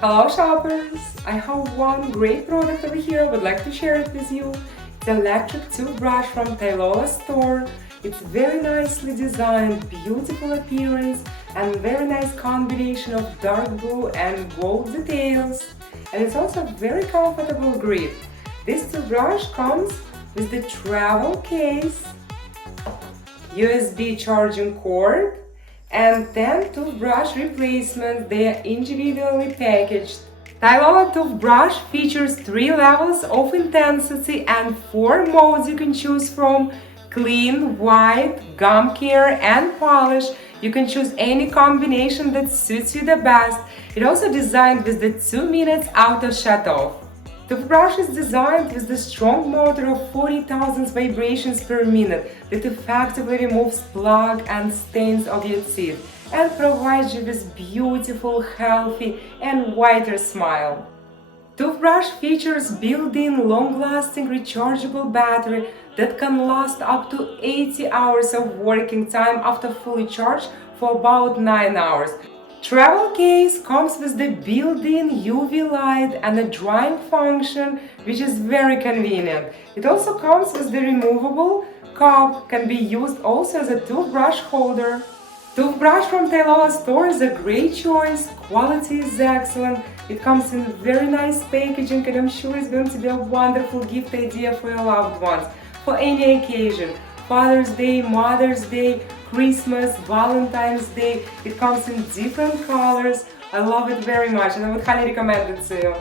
Hello shoppers! I have one great product over here, I would like to share it with you. It's an electric toothbrush from Tylola store. It's very nicely designed, beautiful appearance and very nice combination of dark blue and gold details. And it's also very comfortable grip. This toothbrush comes with the travel case, USB charging cord, and 10 toothbrush replacements. They are individually packaged. Tylola toothbrush features 3 levels of intensity and 4 modes you can choose from: clean, white, gum care, and polish. You can choose any combination that suits you the best. It also designed with the 2 minutes auto shut off. Toothbrush is designed with the strong motor of 40,000 vibrations per minute that effectively removes plaque and stains of your teeth and provides you with beautiful, healthy and whiter smile. Toothbrush features built-in long-lasting rechargeable battery that can last up to 80 hours of working time after fully charged for about 9 hours. Travel case comes with the built-in UV light and a drying function, which is very convenient. It also comes with the removable cup, can be used also as a toothbrush holder. Toothbrush from Tylola store is a great choice, quality is excellent, it comes in very nice packaging and I'm sure it's going to be a wonderful gift idea for your loved ones, for any occasion. Father's Day, Mother's Day, Christmas, Valentine's Day. It comes in different colors. I love it very much and I would highly recommend it to you.